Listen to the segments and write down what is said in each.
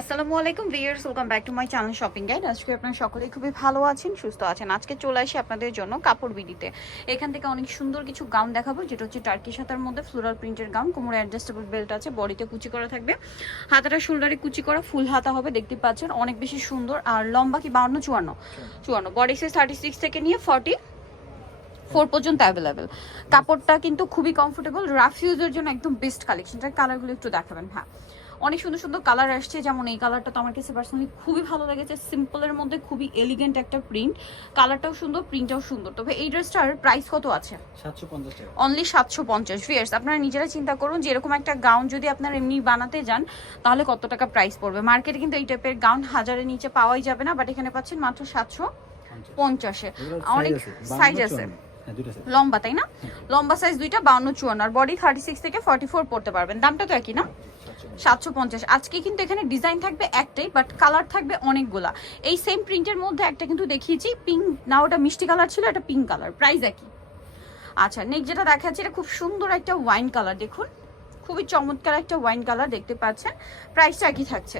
আসসালামু আলাইকুম viewers, welcome back to my channel shopping guide. আজকে আপনারা সকলেই খুবই ভালো আছেন, সুস্থ আছেন। আজকে চলে আসি আপনাদের জন্য কাপড় বিডিতে। এখান থেকে অনেক সুন্দর কিছু গাউন দেখাবো, যেটা হচ্ছে টার্কি হাতার মধ্যে ফ্লোরাল প্রিন্টের গাউন। কোমরে অ্যাডজাস্টেবল বেল্ট আছে, বডিতে কুচি করা থাকবে, হাতাটা শোল্ডারে কুচি করা, ফুল হাতা হবে, দেখতে পাচ্ছেন অনেক বেশি সুন্দর। আর লম্বা কি 52-54, বডি সাইজ 36 থেকে নিয়ে 44 পর্যন্ত অ্যাভেলেবেল। কাপড়টা কিন্তু খুবই কমফোর্টেবল, রাফ ইউজের জন্য একদম বেস্ট কালেকশনটা। কালারগুলো একটু দেখাবেন। হ্যাঁ, অনেক সুন্দর সুন্দর কালার আসছে, যেমন এই কালারটা তো আমার কাছে পার্সোনালি খুবই ভালো লেগেছে। সিম্পলের মধ্যে খুবই এলিগেন্ট একটা প্রিন্ট, কালারটাও সুন্দর, প্রিন্টটাও সুন্দর। তবে এই ড্রেসটার প্রাইস কত আছে? 750 টাকা, অনলি 750। ভিউয়ার্স, আপনারা নিজেরা চিন্তা করুন যে এরকম একটা গাউন যদি আপনারা এমনি বানাতে যান তাহলে কত টাকা প্রাইস পড়বে। মার্কেটে কিন্তু এই টাইপের গাউন 1000-এর নিচে পাওয়াই যাবে না, বাট এখানে পাচ্ছেন মাত্র 750-এ। অনেক সাইজ আছে, লম্বা তাই না? লম্বা সাইজ দুইটা 52-54, আর বডি 36 থেকে 44 পড়তে পারবেন। দামটা তো একই না, 750। আজকে কিন্তু এখানে ডিজাইন থাকবে একটাই, বাট কালার থাকবে অনেকগুলা। এই সেম প্রিন্টের মধ্যে একটা কিন্তু দেখিয়েছি পিঙ্ক, না ওটা মিষ্টি কালার ছিল, এটা পিঙ্ক কালার, প্রাইস একই। আচ্ছা, নেক্সট যেটা দেখাচ্ছি এটা খুব সুন্দর একটা ওয়াইন কালার, দেখুন খুবই চমৎকার একটা ওয়াইন কালার দেখতে পাচ্ছেন। প্রাইসটা একই থাকছে,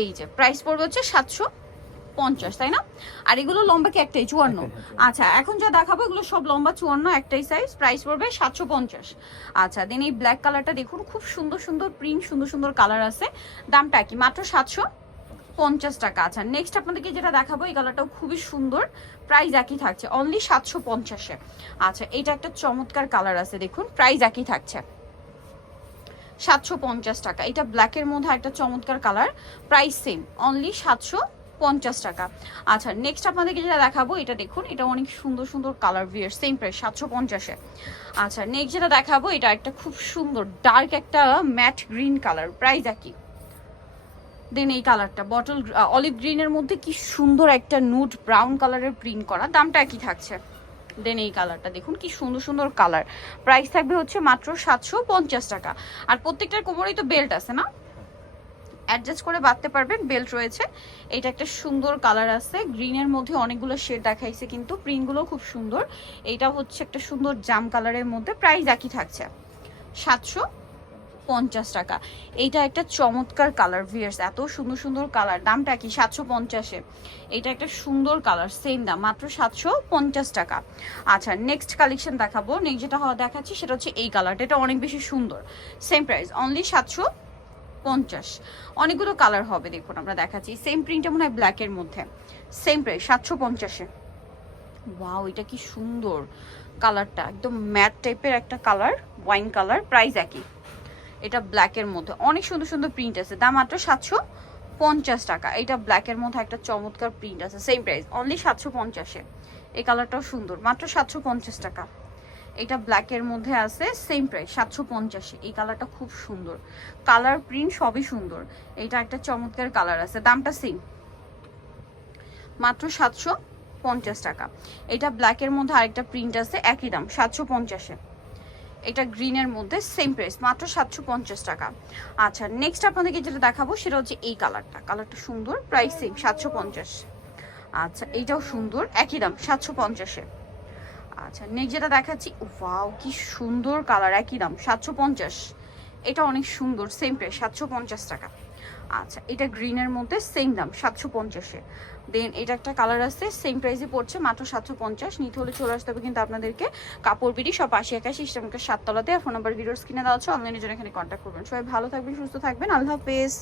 এই যে প্রাইস পড়বে হচ্ছে 750, তাই না? আর এগুলো লম্বা কি একটাই 54? আচ্ছা, এখন যা দেখাবো এগুলো সব লম্বা 54, একটাই সাইজ, প্রাইস পড়বে 750। আচ্ছা, দেন এই ব্ল্যাক কালারটা দেখুন, খুব সুন্দর সুন্দর প্রিন্ট, সুন্দর সুন্দর কালার আছে। দামটা কি? মাত্র 750 টাকা। আচ্ছা, নেক্সট আপনাদেরকে যেটা দেখাবো এই কালারটাও খুবই সুন্দর, প্রাইস একই থাকছে, অনলি 750-এ। আচ্ছা, এটা একটা চমৎকার কালার আছে, দেখুন প্রাইস একই থাকছে 750 টাকা। এটা ব্ল্যাকের মধ্যে একটা চমৎকার কালার, প্রাইস সেম, অনলি 750 টাকা। আচ্ছা, নেক্সট আপনাদেরকে যেটা দেখাবো এটা দেখুন, এটা অনেক সুন্দর সুন্দর কালার, ভিয়ার সেম প্রাইস 750-এ। আচ্ছা, নেক্সট যেটা দেখাবো এটা একটা খুব সুন্দর ডার্ক একটা ম্যাট গ্রিন কালার, প্রাইস একই। দেন এই কালারটা বটল অলিভ গ্রিনের মধ্যে কি সুন্দর একটা নুড ব্রাউন কালারের প্রিন্ট করা, দামটা একই থাকছে। দেন এই কালারটা দেখুন, কি সুন্দর সুন্দর কালার, প্রাইস থাকবে হচ্ছে মাত্র 750 টাকা। আর প্রত্যেকটার কোমরেই তো বেল্ট আছে না, অ্যাডজাস্ট করে বাঁধতে পারবেন, বেল্ট রয়েছে। এটা একটা সুন্দর কালার আছে, গ্রিনের মধ্যে অনেকগুলো শেড দেখাইছে, কিন্তু প্রিন্টগুলো খুব সুন্দর। এটা হচ্ছে একটা সুন্দর জাম কালারের মধ্যে, প্রাইস একই থাকছে 750 টাকা। এইটা একটা চমৎকার কালার, ভিয়ার্স এত সুন্দর সুন্দর কালার, দামটা কি? 750-এ। এটা একটা সুন্দর কালার, সেম দাম, মাত্র 750 টাকা। আচ্ছা, নেক্সট কালেকশন দেখাবো। নেক্সট যেটা দেখাচ্ছি সেটা হচ্ছে এই কালারটা, এটা অনেক বেশি সুন্দর, সেম প্রাইস, অনলি 750। অনেকগুলো কালার হবে, দেখুন আমরা দেখাচ্ছি। সেম প্রিন্টটা মনে হয় ব্ল্যাকের মধ্যে, সেম প্রাইস 750-এ। ওয়াও, এটা কি সুন্দর কালারটা, একদম ম্যাট টাইপের একটা কালার, ওয়াইন কালার, প্রাইস একই। এটা ব্ল্যাকের মধ্যে অনেক সুন্দর সুন্দর প্রিন্ট আছে, দাম মাত্র 750 টাকা। এটা ব্ল্যাকের মধ্যে একটা চমৎকার প্রিন্ট আছে, সেম প্রাইস, অনলি 750-এ। এই কালারটাও সুন্দর, মাত্র 750 টাকা। এটা ব্ল্যাকের মধ্যে আছে, সেম প্রাইস 750-এ। এই কালারটা খুব সুন্দর, কালার প্রিন্ট সবই সুন্দর। এটা একটা চমৎকার কালার আছে, দামটা সেম, মাত্র 750 টাকা। এটা ব্ল্যাকের মধ্যে আরেকটা প্রিন্ট আছে, একই দাম 750-এ। এটা গ্রিনের মধ্যে, সেম প্রাইস, মাত্র 750 টাকা। আচ্ছা, নেক্সট আপনাদেরকে যেটা দেখাবো সেটা হচ্ছে এই কালারটা, কালারটা সুন্দর, প্রাইস সেম 750। আচ্ছা, এইটাও সুন্দর, একই দাম 750-এ। আচ্ছা, নেক্সট যেটা দেখাচ্ছি, ওয়াও কি সুন্দর কালার, একই দাম 750। এটা অনেক সুন্দর, সেম প্রাইস 750 টাকা। আচ্ছা, এটা গ্রিনের মধ্যে, সেম দাম 750-এ। দেন এটা একটা কালার আছে, সেম প্রাইসে পড়ছে, মাত্র 750। নিতে হলে চলে আসতে হবে কিন্তু আপনাদেরকে কাপড় বিডি সব 80-81 ইস্টার্নকে 7 তলাতে। ফোন নাম্বার ভিডিওর স্ক্রিনে দেওয়া আছে, অনলাইনের জন্য এখানে কন্ট্যাক্ট করবেন। সবাই ভালো থাকবেন, সুস্থ থাকবেন, আল্লাহ হাফেজ।